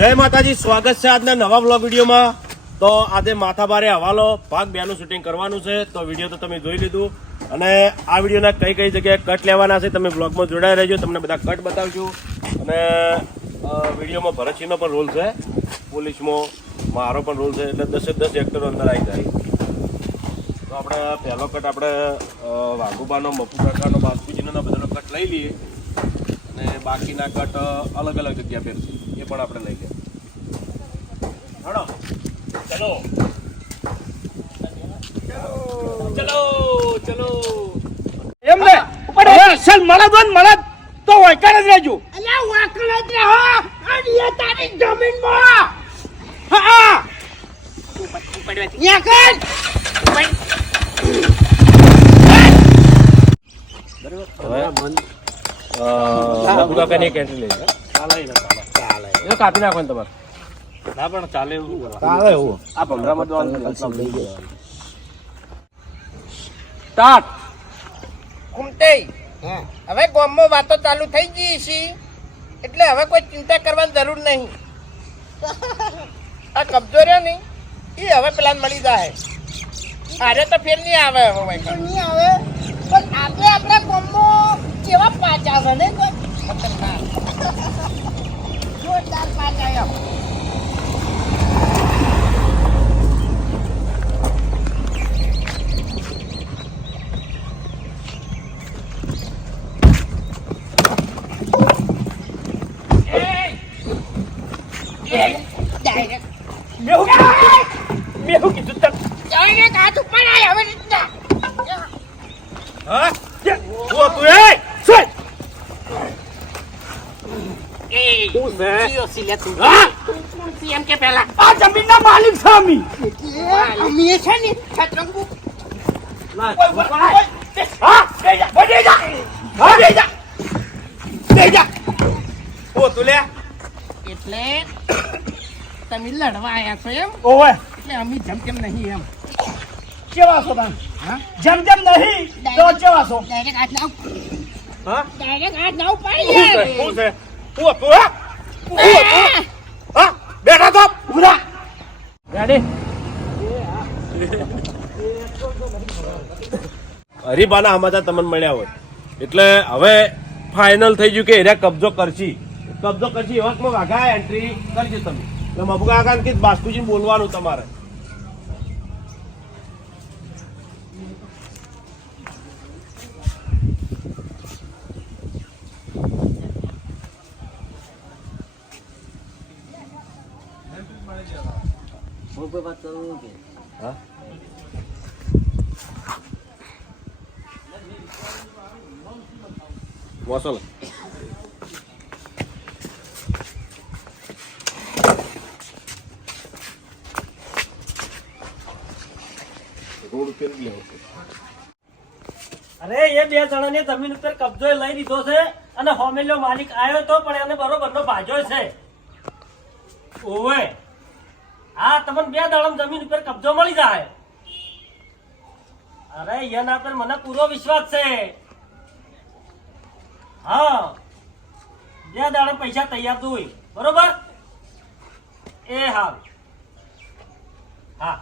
જય માતાજી, સ્વાગત છે આજના નવા બ્લોગ વિડીયોમાં. તો આજે માથાભારે હવાલો ભાગ બે નું શૂટિંગ કરવાનું છે, તો વીડિયો તો તમે જોઈ લીધું. અને આ વિડીયોના કઈ કઈ જગ્યાએ કટ લેવાના છે, તમે બ્લોગમાં જોડાઈ રહેજો, તમને બધા કટ બતાવજો. અને વિડીયોમાં ભરતસિંહનો પણ રોલ છે, પોલીસમાં મારો પણ રોલ છે, એટલે દસે દસ એક્ટરો અંદર આવી જાય. તો આપણે પહેલો કટ આપણે વાઘુબાનો મપુ કાકાનો બાસ્કુજીનો બધાનો કટ લઈ લઈએ. અને બાકીના કટ અલગ અલગ જગ્યા પર છે. એ પણ આપણે લઈ લઈએ. હાલો. ચલો. ચલો ચલો. એમને પણ સલ મળદ વન મળદ તો વાકણ જ રહેજો. અલ્યા વાકણ જ રહો. અને એ તારી જમીન જમીનમાં હા ન્યા કર. બાબુ કને entry લઈ લો. એ કાપી નાખો ને તમારે. ના પણ ચાલે એવું ચાલે એવું. આ ભમરામાં તો સ્ટાર્ટ. કુમતે હવે ગામમાં વાતો ચાલુ થઈ ગઈ છે. એટલે હવે કોઈ ચિંતા કરવાની જરૂર નહીં. આ કબજો રહ્યો ને એ હવે પ્લાન મળી જાય. અરે તો ફેર નહીં આવે હવે વાંકણ. નહીં આવે. પણ આજે આપણા ગામમાં કેવા પાંચ આવે ને કોઈ? ખતરનાક. જોરદાર પાંચ આવ્યા ડાયરેક્ટ મેહુ મેહુ કીધું તક ડાયરેક્ટ હાથ ઉપર આવ્યા હવે રીતના હા ઓ તું એ સોય એ શું છે જીઓ સિલે તું હા તું સી એમ કે પહેલા આ જમીનના માલિક છે અમી અમે છે ને છત્રંગુ હા બે જા બે જા હા બે જા બે જા ઓ તું લે એટલે તમે લડવા આવ્યા છો એમ ઓવે એટલે અમે જેમ કેમ નહીં એમ કેવા છો તમે જેમ જેમ નહીં તો કેવા છો ડાયરેક્ટ હાથ હા ડાયરેક્ટ હાથ ના ઉપાડી શું છે છે ઓ તું હા? બેઠા તો? ઉરા રેડી હરીબાના સમાચાર તમને મળ્યા હોય. એટલે હવે ફાઇનલ થઈ ગયું કે એરિયા કબજો કરશી. કબજો કરશી એવા વાઘા એન્ટ્રી કરજો તમે. એટલે મબુકા કાકા કે બાસ્કુજી બોલવાનું તમારે. હા? રોડ ઉપર. અરે એ બે જણાને જમીન ઉપર કબજો લઈ લીધો છે અને હોમેલો માલિક આવ્યો તો પણ એને બરોબર નો ભાજો છે. ઓવે. હા તમને બે દાડમ જમીન ઉપર કબજો મળી જાય. અરે એના પર મને પૂરો વિશ્વાસ છે. હા બે દાડમ પૈસા તૈયાર તું બરોબર? એ હા. હા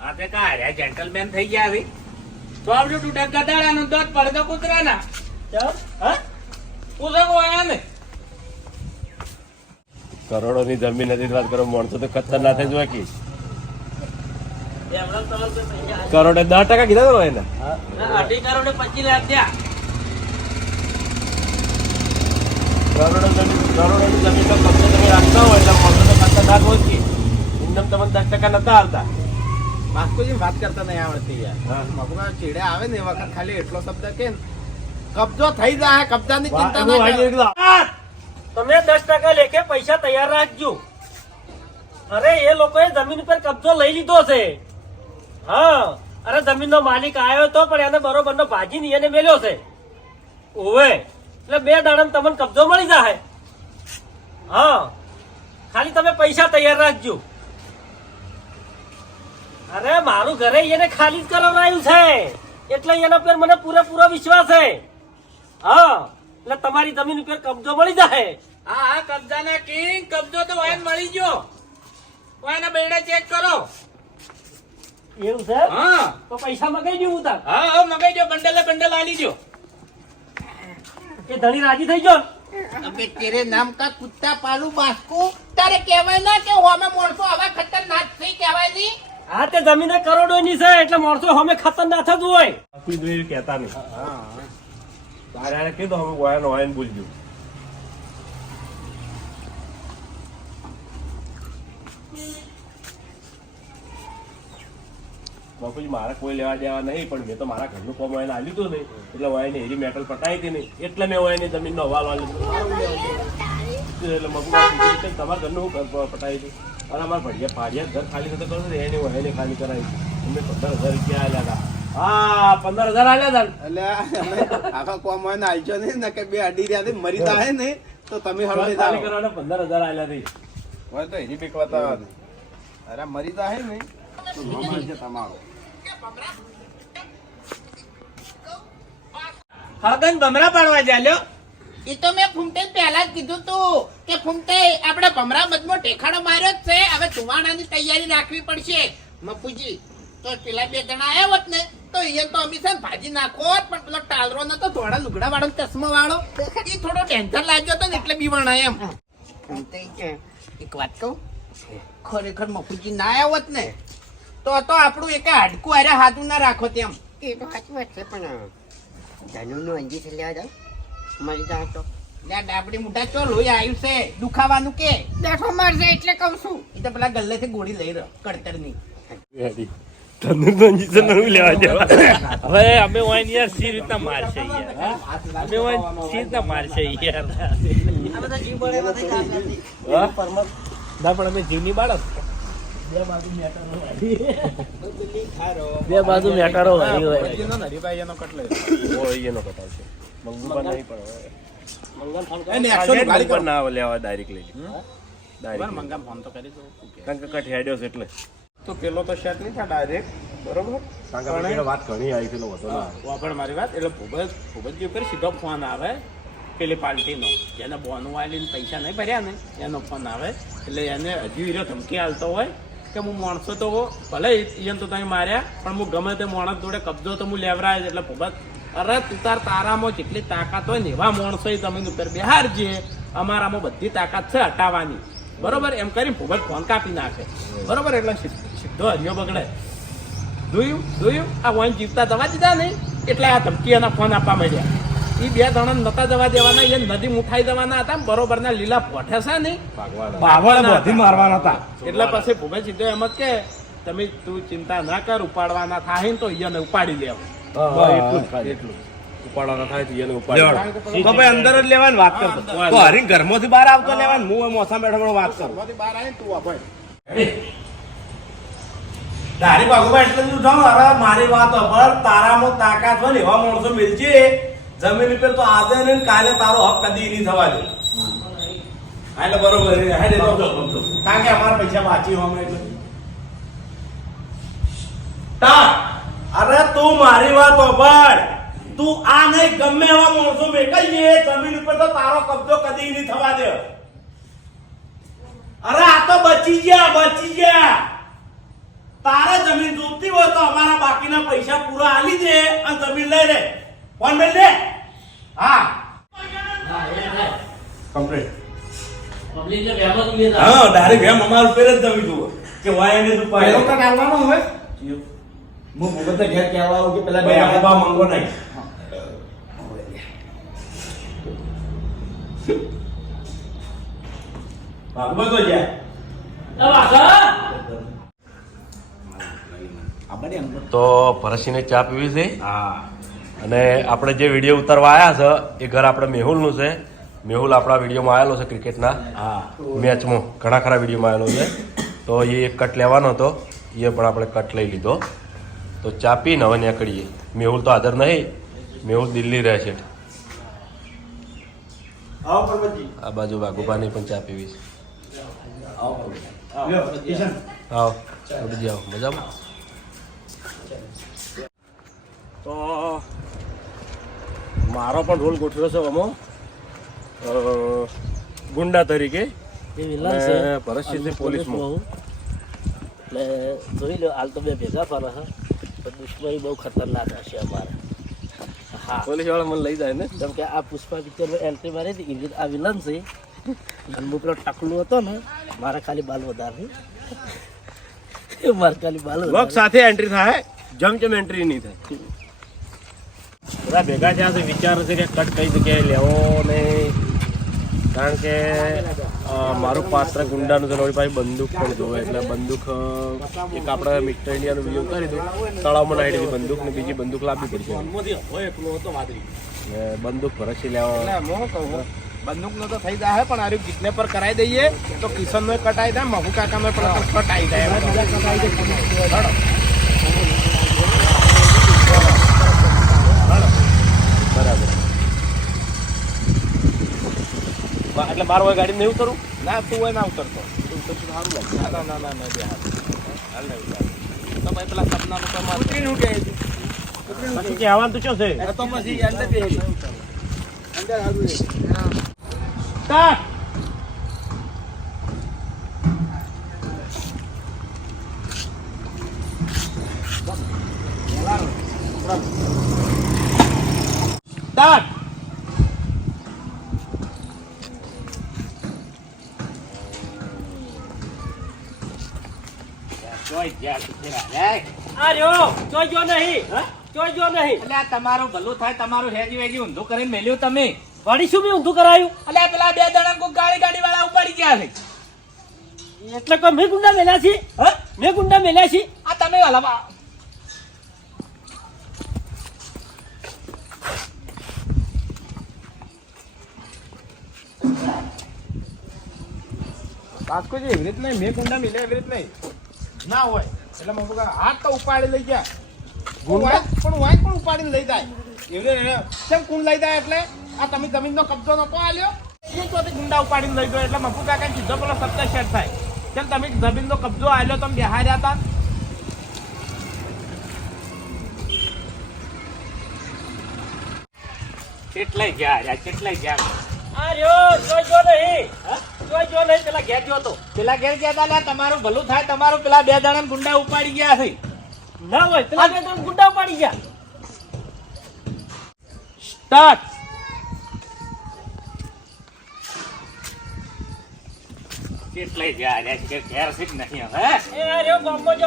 આપણે કા હાર્યા જેન્ટલમેન થઈ ગયા હવે. તો આપણે તૂટા ગદાડાનું દોત પડે તો કૂતરાના. ચાલ હા? કૂતરો આયા ને કરોડોની જમીન હતી વાત કરો માણસો તો ખતરનાક જ હોય કરોડે દસ ટકા કીધા તો એને. અઢી કરોડ પચીસ લાખ થયા કરોડો જમીન કરોડોની કબજો તમે રાખતા હોય એટલે માણસો તો ખતરનાક હોય કે. ઇન્દમ તમને દસ ટકા નતા આવતા બાસ્કોજી વાત કરતા નહીં આવડતી યાર. મગમાં ચીડે આવે ને એ વખત ખાલી એટલો શબ્દ કે કબજો થઈ જાય કબજાની ચિંતા ના કરો. તમે દસ ટકા લેખે પૈસા તૈયાર રાખજો. અરે, એ લોકોએ જમીન પર કબજો લઈ લીધો છે. હા, અરે, જમીનનો માલિક આવ્યો તો પણ એને બરોબર નો ભાજી ની એને મેલ્યો છે. ઓવે એટલે બે દાડમ તમને કબજો મળી જાય હા, ખાલી તમે પૈસા તૈયાર રાખજો. અરે, મારું ઘરે એને ખાલી જ કરાવડાયું છે. એટલે એના પર મને પૂરેપૂરો વિશ્વાસ છે. હા. એટલે તમારી જમીન ઉપર કબજો મળી જાય હા હા કબજાના કિંગ. કબજો તો વાયન મળી ગયો. વાયના બેડા ચેક કરો. એવું છે? હા. તો પૈસા મગાઈ દઉં તાર? હા હા મગાઈ દો. બંડલે બંડલ આલી દો. એ ધણી રાજી થઈ ગયો? અબે તેરે નામ કા કુત્તા પાલુ બાસ્કુ? તારે કહેવાય ના કે હોમે મોણસો હવે ખતરનાક થઈ કહેવાયની હા તે જમીને કરોડો ની છે એટલે માણસો અમે ખતરનાક થતું હોય. કોઈ દોઈ કહેતા નહીં. તારે કીધું, હવે વાયન વાયન બોલજો. બાપુજી, મારે કોઈ લેવા દેવા નહીં, પણ મેં તો મારા ઘરનું કોમ વાયને આલ્યું હતું નહીં. એટલે વાયને એરી મેટલ પટાવી હતી નહીં એટલે મેં વાયને જમીનનો હવાલ વાલ એટલે મગું તમારા ઘરનું હું પટાવી હતું અને અમારા ભડિયા ફાડિયા ઘર ખાલી થતો કરો ને એની વાયને ખાલી કરાવી અમને પંદર હજાર રૂપિયા આવ્યા હતા. હા પંદર હજાર આલ્યા હતા એટલે આખા કોમ હોય ને આલજો નહીં ને કે બે અડી રહ્યા થી મરી જાય ને તો તમે હળવાઈ ખાલી કરવાના પંદર હજાર આલ્યા હતી હોય તો એની બીક અરે મરી જાય ને તો નોર્મલ છે તમારો. હગન ભમરા પાડવા ચાલ્યો એ તો મેં ફૂમતે પહેલા જ કીધું તું કે ફૂમતે આપણે ભમરા બદમાં ટેખાડો માર્યો જ છે. હવે ધુવાણાની તૈયારી રાખવી પડશે. મપુજી તો પેલા બે જણા આવ્યા હોત ને તો અહીંયા તો અમી છે ને ભાજી નાખો પણ પેલો ટાલરો નતો ધોળા લુગડા વાળો ચશ્મા વાળો. એ થોડો ટેન્શન લાગ્યો હતો ને એટલે બીવાણા એમ. એક વાત કહું? ખરેખર મફુજી ના આવ્યા હોત ને તો તો આપણું એક હાડકું અરે હાથું ના રાખો તેમ. એ તો સાચી વાત છે પણ ધનુનું અંજી છે લેવા જાવ મરી જાય તો. ડાબડી મોટા ચો લોહી આવ્યું છે દુખાવાનું કે? દેખો મારશે એટલે કહું છું. એ તો પેલા ગલ્લેથી ગોળી લઈ રહ્યો હવે અમે વાઈન યાર સી રીતના મારશે યાર. અમે વાઈન સી રીતના મારશે યાર. ના પણ અમે જીવની બાળક બે બાજુ મેટરો હોય. હરીભાઈ એનો કટલે હોય એનો કટાવશે મંગુબા નહીં પણ હવે. એને એકસો ની ગાડી મંગુબા ના લેવા ડાયરેક્ટ લઈ ડાયરેક્ટ મંગામ ફોન તો કરી હેડ્યો છે એટલે. તો પેલો તો શેટ નહીં થાય ડાયરેક્ટ બરોબર? કારણ કે આપણી જોડે વાત ઘણી આવી છે એટલે વધુ ના. આવે. વાપર મારી વાત એટલે ભૂપત ભૂપતજી ઉપર સીધો ફોન આવે પેલી પાર્ટીનો. જેને બોનું વાલીને પૈસા નહીં ભર્યા ને એનો ફોન આવે. એટલે એને હજુ હીરો ધમકી આલતો હોય કે હું માણસો તો ભલે એને તો તમે માર્યા પણ હું ગમે તે માણસ જોડે કબજો તો હું લેવરાય એટલે ભૂપત અરે તું તાર તારામાં જેટલી તાકાત હોય ને એવા માણસો જમીન ઉપર બેહારજે. અમારામાં બધી તાકાત છે હટાવવાની. બરોબર? એમ કરીને ભૂગત ફોન કાપી નાખે. બરોબર? એટલે સીધ- હરિયો બગડે. જોયું? જોયું? આ વોઈન જીવતા જવા દીધા નહીં. એટલે આ ધમકી એના ફોન આપવા માંડ્યા. એ બે જણા નતા જવા દેવાના એ નદી મુઠાઈ દેવાના હતા. બરોબર ના લીલા પોઠે છે ને. ભાગવાના. મારવાના હતા. એટલે પછી ભૂપે સીધો એમ જ કે તમે તું ચિંતા ના કર ઉપાડવાના થાય ને તો એને ઉપાડી લેવું. એટલું ઉપાડવાના થાય તો એને ઉપાડવાના. તો ભાઈ અંદર જ લેવાની વાત કરતો તો હરીન ઘરમાંથી બહાર આવતો લેવાનું. હું મોસા બેઠો વાત કરું. બહાર આવે તું ભાઈ. તારી બાગુબા એટલે જ ઉઠાવ. અરે મારી વાત પર તારામાં તાકાત હોય ને એવા માણસો મિલજે. જમીન ઉપર તો આજે ને કાલે તારો હક કદી નહીં થવા દે. હા, એટલે બરોબર. તો- કારણ કે અમારા પૈસા વાંચી અમે એટલે. તા, અરે તું મારી વાત અભર. તું આ નહીં ગમે એવા માણસો મેકાઈએ જમીન ઉપર તો તારો કબજો કદી નહીં થવા દે. અરે આ તો બચી ગયા બચી ગયા. તારે જમીન જોતી હોય તો અમારા બાકીના પૈસા પૂરા આલી દે અને જમીન લઈ લે. ફોન મેલ દે. હા. કમ્પ્લીટ હા ડાયરેક્ટ એમ અમારા જ જમી જુઓ. કે વાય ને તું પાય તો ડાલવાનો હોય હું ભગત ઘેર કહેવા આવું કે પેલા બે આબા મંગો નહીં. ભાગવત તો જાય. તો પરસીને ચા પીવી છે. હા. અને આપણે જે વીડિયો ઉતારવા આવ્યા છે એ ઘર આપણે મેહુલનું છે. મેહુલ આપણા વિડીયોમાં આવેલો છે ક્રિકેટના. હા. મેચમાં ઘણા ખરા વિડીયોમાં આવેલો છે. તો એ એક કટ લેવાનો હતો. એ પણ આપણે કટ લઈ લીધો. તો ચા પીને હવે નીકળીએ. મેહુલ તો હાજર નહીં. મેહુલ દિલ્હી રહે છે. આ બાજુ વાઘુબાની પણ ચા પીવી છે. આવો આવો. મજામાં? તો મારો પણ રોલ ગોઠવ્યો છે અમો. ગુંડા તરીકે. ભરતસિંહ પોલીસમાં. એટલે જોઈ લો હાલ તો બે ભેગા ફરે છે. પણ દુશ્મની બહુ ખતરનાક હશે અમારે. હા. પોલીસવાળા મને લઈ જાય ને? જેમ કે આ પુષ્પા પિક્ચરમાં એન્ટ્રી મારી હતી ઇંગ્લિશ આ વિલન છે. અને હું પેલો ટકલું હતો ને મારે ખાલી બાલ વધારે. મારે ખાલી બાલ લોક સાથે એન્ટ્રી થાય જમજમ એન્ટ્રી નહીં થાય? બધા ભેગા થયા છે વિચાર છે કે કટ કઈ જગ્યાએ લેવો ને કારણ કે મારું પાત્ર ગુંડાનું છે મારી પાસે બંદૂક પણ જોવે. એટલે બંદૂક એક આપણે મિસ્ટર ઇન્ડિયાનું વીડિયો કરી દઉં. તળાવમાં નાખી દીધી બંદૂક ને બીજી બંદૂક લાવવી પડશે. ને બંદૂક ભરસી લેવા. એટલે બંદૂક નો તો થઈ જાય પણ આર્યું કિડનેપર કરાવી દઈએ તો કિશન નો કટાઈ જાય મહુ કાકા નો પણ કટાઈ જાય એટલે મારો ગાડી નહીં ઉતરું ના તું હોય ના ઉતરતો તું સારું લાગે. ના ના ના ના બે હાલ નહીં ઉતાર. તો ભાઈ પેલા સપના નું કમાલ ઉતરીને ઉઠે પછી તો શું છે? તો પછી અંદર અંદર સારું સ્ટાર્ટ સ્ટાર્ટ આ રહ્યો નહીં. નહીં જો નહીં. એટલે આ તમારું ભલું થાય તમારું હેજી વેજી ઊંધું કરીને મેલ્યું તમે. વળી શું બી ઊંધું કરાયું? એટલે પેલા બે જણા કોઈ ગાડી ગાડી વાળા ઉપાડી ગયા છે. એટલે કોઈ મેં ગુંડા મેલ્યા છે. હા? મેં ગુંડા મેલ્યા છે. આ તમે હલાવા કાસ્કોજી એવી રીત નહીં મેં ગુંડા મિલે એવી રીત નહીં ના હોય. એટલે મમ્મી હાથ તો ઉપાડી લઈ ગયા. પણ વાંચ પણ ઉપાડીને લઈ જાય. કેમ કોણ લઈ જાય એટલે? આ તમે જમીનનો કબજો નતો આલ્યો? શું તો ગુંડા ઉપાડીને લઈ ગયો? એટલે મફુ કાકા સીધો પેલો સત્ય શેર થાય. કેમ તમે જમીનનો કબજો આલ્યો તમે બેહાર્યા હતા? કેટલાય ગયા યાર કેટલાય ગયા? આ રહ્યો જોઈજો નહીં. જોઈજો નહીં પેલા ઘેર ગયો તો. પેલા ઘેર ગયા હતા તમારું ભલું થાય. તમારું પેલા બે જણા ગુંડા ઉપાડી ગયા છે. ના હોય પેલા બે ત્રણ ગુડા પાડી જા સ્ટાર્ટ. કેટલાય ગયા યાર કે ઘેર છે નહીં હવે? એ આ રહ્યો ગામમાં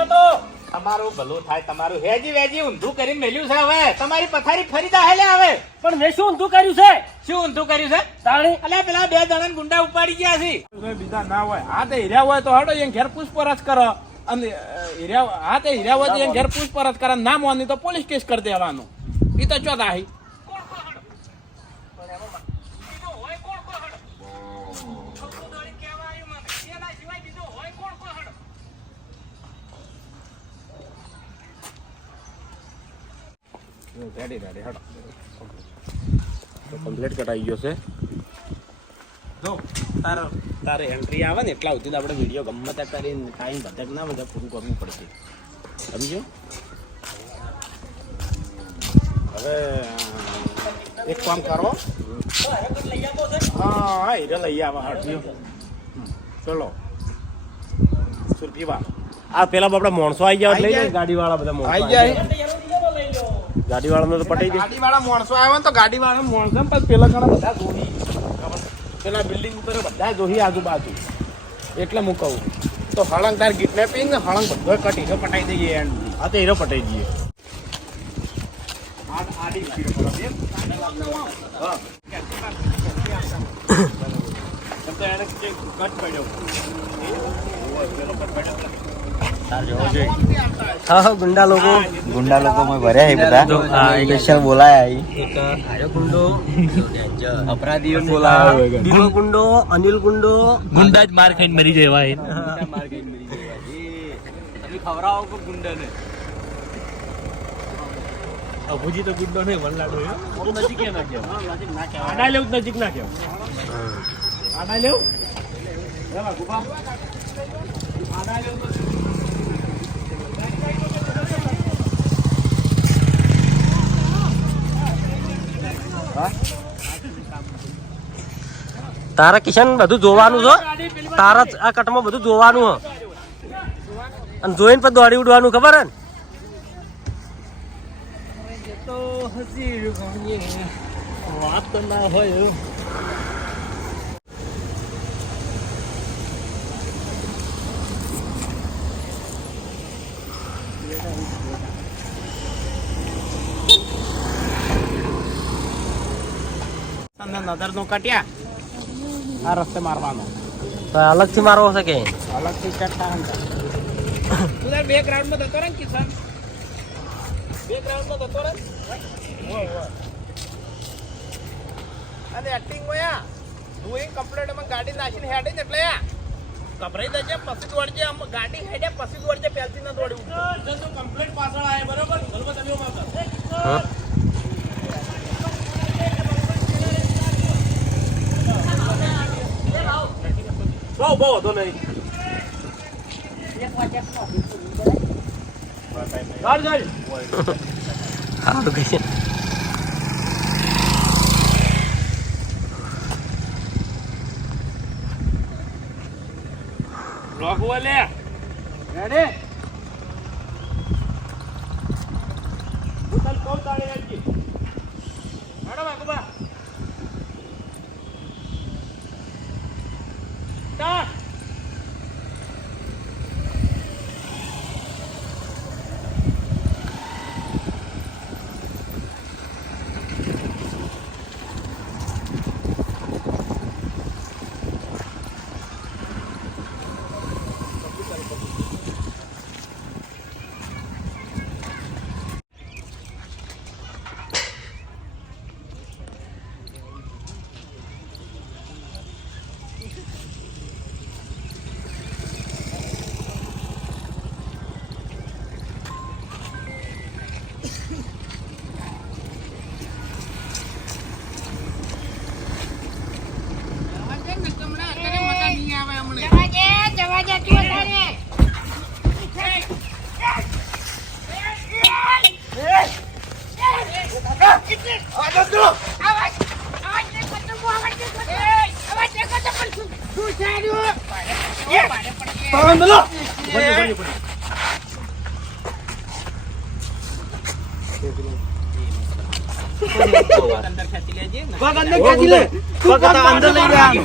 તમારું ભલું થાય તમારું હેજી વેજી ઊંધું કરીને મેલ્યું છે હવે. તમારી પથારી ફરી લે હવે. પણ મેં શું ઊંધું કર્યું છે? શું ઊંધું કર્યું છે? તાણી. અલ્યા પેલા બે જણા ગુંડા ઉપાડી ગયા છે. બીજા ના હોય. હા તો હીર્યા હોય તો હડો એને ઘેર પૂછપરછ કરો. અને હીર્યા હા તે હીર્યા એને ઘેર પૂછપરછ કરે ના મોની તો પોલીસ કેસ કરી દેવાનો. એ તો ચો હડો. કમ્પ્લીટ કટાઈ ગયો છે. જો તારે તારે એન્ટ્રી આવે ને એટલા સુધી આપણે વીડિયો ગમે ત્યાં કરીને ટાઈમ ભટક ના બધા પૂરું કરવું પડશે. સમજો હવે એક કામ કરો. હા હીરે લઈ આવે હટ્યો ચલો. સુરપીવા આ પેલા આપણે માણસો આવી ગયા લઈ જાય ગાડી વાળા બધા આવી જાય ગાડી વાળાને તો પટાઈ દે. ગાડી વાળા માણસો આવ્યા ને તો ગાડી વાળા માણસો પેલા ઘણા બધા પેલા બિલ્ડિંગ ઉપર બધા જોહી આજુબાજુ. એટલે હું કહું તો હળંગ તાર કિડનેપિંગ હળંગ બધો કટ હીરો પટાઈ દઈએ એન્ડ આ તો હીરો પટાઈ દઈએ. હા ગુંડા લોકો. ગુંડા લોકો મેં ભર્યા છે બધા. સ્પેશિયલ બોલાયા એક ગુંડો અપરાધીઓ બોલાયા બીજો ગુંડો અનિલ ગુંડો. ગુંડા જ માર ખાઈને મરી જાય અભુજી તો ગુંડો નહીં વનલાડો નજીક ના કહેવાય. આડા લેવું નજીક ના કેવું આડા લેવું? તારે કિશન બધું જોવાનું છે? તારા આ કટમાં બધું જોવાનું હ અને જોઈને પછી દોડી ઉડવાનું ખબર હે ને? વાત ના હોય નો કટ્યા આ રસ્તે મારવાનો. તો અલગથી મારવો હશે કે? અલગથી કટ થાય ને. તું તાર બે ગ્રાઉન્ડમાં જતો રહે ને કિશન. બે ગ્રાઉન્ડમાં જતો રહે અને એક્ટિંગમાં ડુઈંગ કમ્પ્લીટમાં ગાડી નાખીને હેડે ને એટલે ગભરાઈ જજે પછી દોડજે આમ ગાડી હેડે પછી દોડજે પહેલથી ના દોડવું કમ્પ્લીટ પાછળ આવે બરોબર? બરોબર તમે એવું માગો. હા બહુ બહુ હતો નહીં સારું કહે બ્લોક બોલે હું you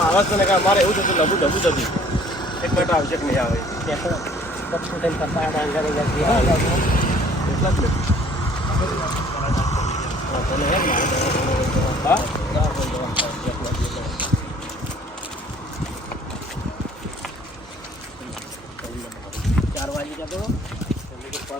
આવાજ તો ને કાં મારે એવું થતું, લબુ ડબુ જતી એક મિનિટ આવશે કે નહીં આવે? એટલા જ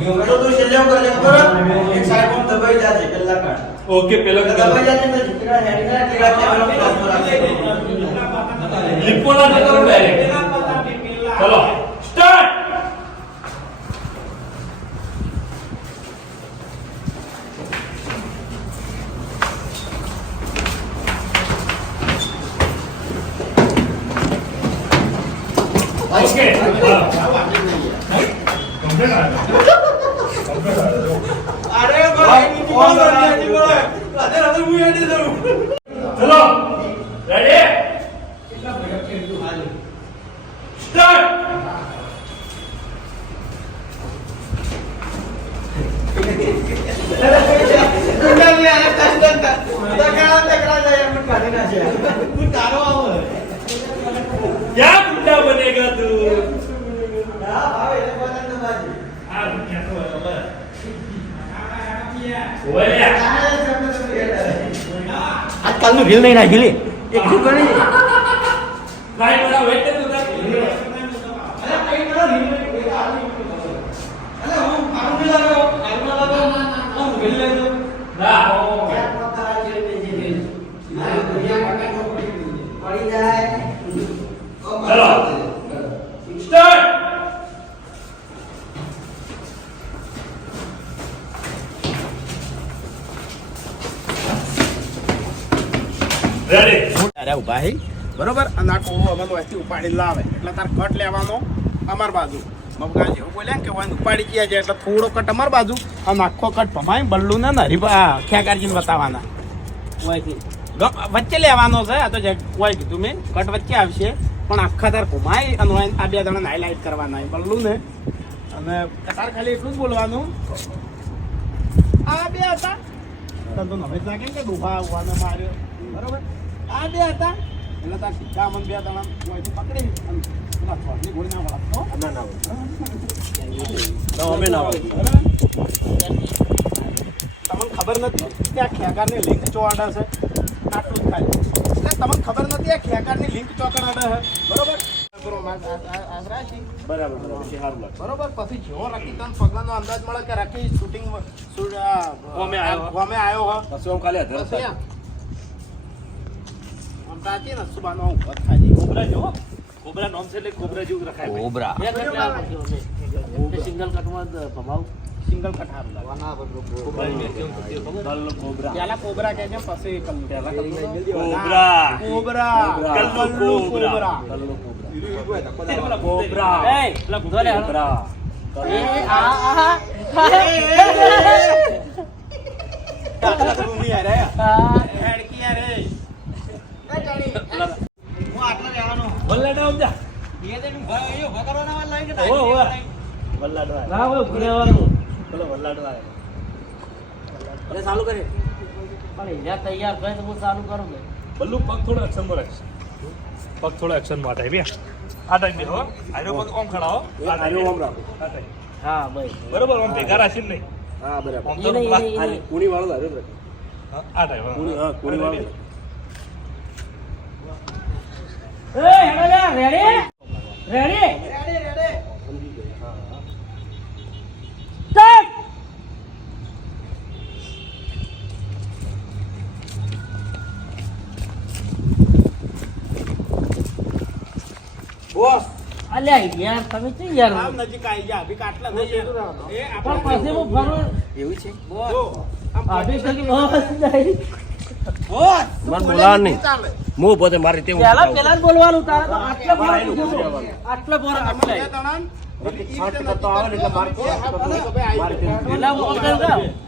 તો તું છેલ્લે કરે ખબર એક સાઈડમાં દબાઈ જાજે પેલા કાઢ ઓકે પેલો દબાઈ જાજે ને જીતરા હેડ ના કેરા પ્લસ પર રાખજે લીપો ના કરો ડાયરેક્ટ ચલો સ્ટાર્ટ ઓકે અરે ભાઈ કોણ કરી બોલે અરે હવે હું હેડી દઉં ચલો રેડી સ્ટાર્ટ ક્યાં ગુંડા બનેગા તું આ ગુંડા તો હવે ઓયા આજકાલનું રીલ નહીં નાખી લે એક શું કરી કાઈ બડા વેટ તો તા ના ચલો સ્ટાર્ટ અરે ઊભા બરોબર? અને આ કોળો અમે તો અહીંથી ઉપાડી લાવે. એટલે તાર કટ લેવાનો અમાર બાજુ. મગા જેવું બોલ્યા ને કે વાન ઉપાડી ગયા છે એટલે થોડો કટ અમાર બાજુ. અને આખો કટ ભમાય બલ્લું ને હરી ખેગારજીને બતાવવાના વચ્ચે લેવાનો છે. આ તો કોઈ કીધું મેં. કટ વચ્ચે આવશે. પણ આખા તાર ઘુમાય અને આ બે જણા હાઇલાઇટ કરવાના બલ્લુ ને અને તાર ખાલી એટલું જ બોલવાનું. આ બે હતા. તને તો નવે લાગે કે ડૂબા આવવાના માર્યો. બરોબર? આ બે હતા. એટલે તાર સીધા મને બે દાણા પકડી અને ગોળી ના વળગતો. ના ના ના અમે ના? તમને ખબર નથી કે આ ખેગારની લિંક ચોવાડા છે? આટલું ખાલી એટલે તમને ખબર નથી આ ખેગારની લિંક ચોકડાડા છે? બરોબર? બરોબર, પછી જેવો રાખી તને પગલાનો અંદાજ મળે કે રાખી શૂટિંગ હોમે આયો હો. પછી ખાલી તાચી ને સુબાનો વધ ખાઈ કોબરા જો કોબરા નોમ છે એટલે કોબરા જેવું રખાય કોબરા. સિંગલ કટમાં ભમાવ. સિંગલ કટ હારું લાગે. કોબરા. પેલા કોબરા. કે છે પછી કલ્લુ પેલા કોબરા. કોબરા. કલ્લો કોબરા. કલ્લો કોબરા. એ ના હોય બોલો ચાલુ કરી પણ એના તૈયાર થાય તો હું ચાલુ કરું ને બલ્લુ પગ થોડો એક્શનમાં રાખશે પગ થોડો એક્શનમાં થાય બે આ ટાઈમ હો. આજો પગ ઓમ ખડા આ આર્યો ટાઈમ રાખો. હા ભાઈ. બરોબર ઓમ ભેગા રાખીને નહીં. હા બરાબર. ઓમ તો આ. કુણી વાળો ધાર્યો ટાઈમ કુણી હા કુણી વાળો એ હેડો લે રેડી રેડી સ્ટાર્ટ બોસ અલ્યા યાર તમે શું યાર? આમ નજીક આવી જા ભી કાટલા નહીં એ પણ પાસે હું ફરું. એવું છે? આભી બસ બોસ મને બોલાવા નહીં હું પોતે મારી રીતે પેલા પેલા જ બોલવાનું તારે તો આટલે બોર આટલે બોર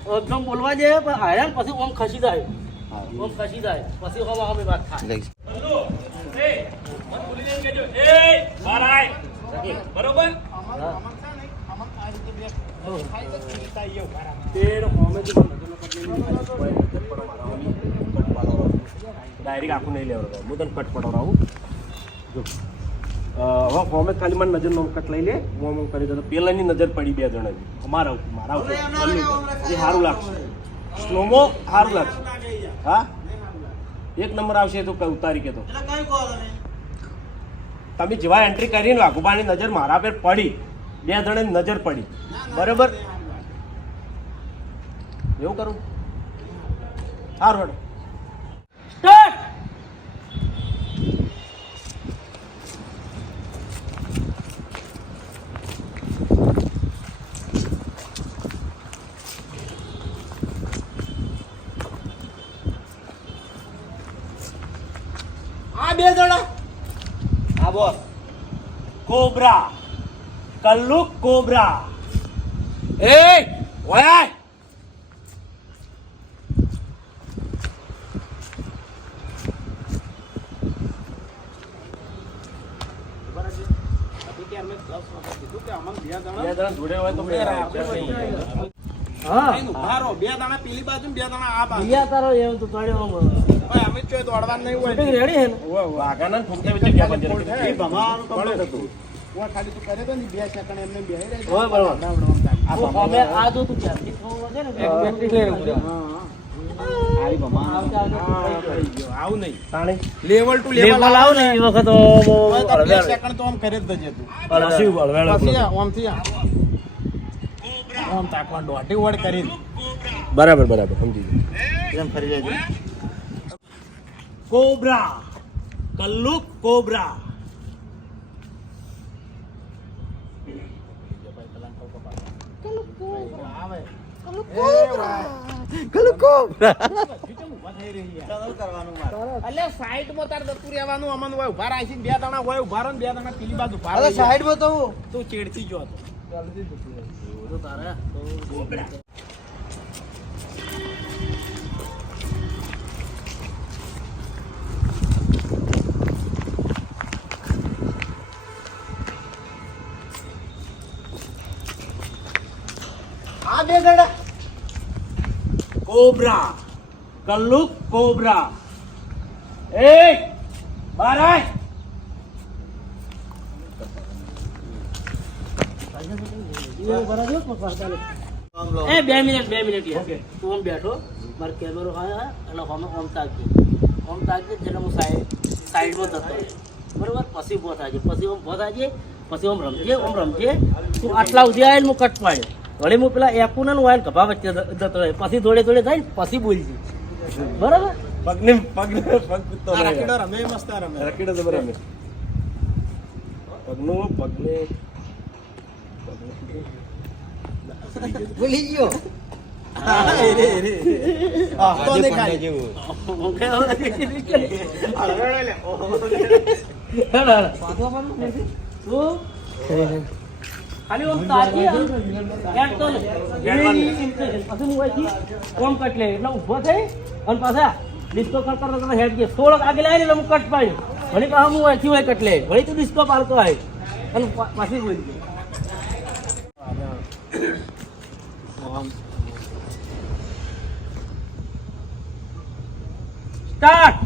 આટલે બોલવા જાય પણ આયા પછી ઓમ ખસી જાય. ઓમ ખસી જાય. પછી હવા હમે વાત થાય. આય. બરોબર? ડાયરેક્ટ આખું નહીં લેવાનું હું તને કટ પડાવડાવું જો. હવે ફોમે ખાલી મને નજર નો કટ લઈ લે. હું આમ કરી દઉં. તો પેલાની નજર પડી બે જણાની. મારા મારા એ સારું લાગશે. સ્લોમો સારું લાગશે. હા? એક નંબર આવશે તો કઈ ઉતારી કે તો. તમે? જેવા એન્ટ્રી કરીને વાઘુબાની નજર મારા પર પડી. બે જણાની નજર પડી. બરોબર? એવું કરું? સારું હેડો. સ્ટાર્ટ! આ બે જણા? હા બોસ કોબરા. કલ્લુ કોબરા. એ ઓય બે જણા જોડે હોય તો બે હા. ઊભા બે દાણા પેલી બાજુ બે દાણા આ બાજુ. બીજા તારો એમ તો તળ્યો ભાઈ અમે ચોય દોડવાનું નહીં હોય. રેડી હે ને? વાઘાના ને ફૂમતા વચ્ચે ક્યાં બંધ એ? ભમાવાનું complete હતું. ઓ ખાલી તું કરે તો ને બે સેકન્ડ એમને બેહી રહે હોય બરોબર. આ હું અમે આ જો તું ક્યાંથી થવું છે ને પ્રેક્ટિસ લઈ રહ્યો આવતે આવતે આવું નહીં. તાણી. લેવલ ટુ લેવલ આવ ને એ વખત તો બે સેકન્ડ તો આમ કરી જ તું. પછી ઓમથી આ. ઓમ તાકવાનું દોઢી વડ કરી બરાબર બરાબર સમજી ગયો. ફરી જાય કોબરા કલ્લુ કોબ્રા. અલે સાઈડમાં તાર જતું રહેવાનું અમન હોય ઊભા રાખી બે દાણા હોય ઊભા રહો ને બે દાણા પેલી બાજુ સાઈડમાં તો તું ચેડતી જો હતો આ બે જણા કોબરા કલ્લુ કોબરા એ બાર આય એ બે મિનિટ બે મિનિટ યાર. તું આમ બેઠો. મારો કેમેરો હા એટલે અને હમે ઓમ તાકજે ઓમ તાકજે એટલે હું સાઈડ સાઈડમાં જતો બરોબર? પછી ઊભો થાજે પછી ઓમ ઊભો થાજે પછી ઓમ રમજે ઓમ રમજે. તું આટલા સુધી આવીને હું કટ પાડ્યો. વળી હું પેલા એકુના ને વાયલ ગભા વચ્ચે જતો રહે પછી થોડે થોડે થાય ને પછી બોલજે. બરાબર? પગને પગને પગ રમે મસ્ત રમે. રખીડો તો બરાબર. પગનું પગને ભૂલી ગયો ઊભો થઈ અને પાછા ડિસ્કો કરતો કરતો હેડ ગયો થોડોક આગળ આવી એટલે હું કટ પાડ્યો વળી પાછા હું અહીંથી હોય કટ લે વળી તું ડિસ્કો પાડતો આવે અને પાછી બોલી સ્ટાર્ટ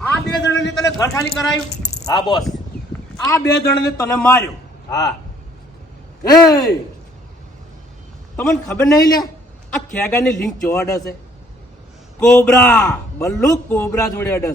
આ બે જણાને તને ઘર ખાલી કરાયું? હા બોસ. આ બે જણાને તને માર્યો? હા. એ તમને ખબર નહીં લે આ ખેગાની લિંક ચોડ હશે કોબરા બલ્લુ કોબરા જોડે અડે છે.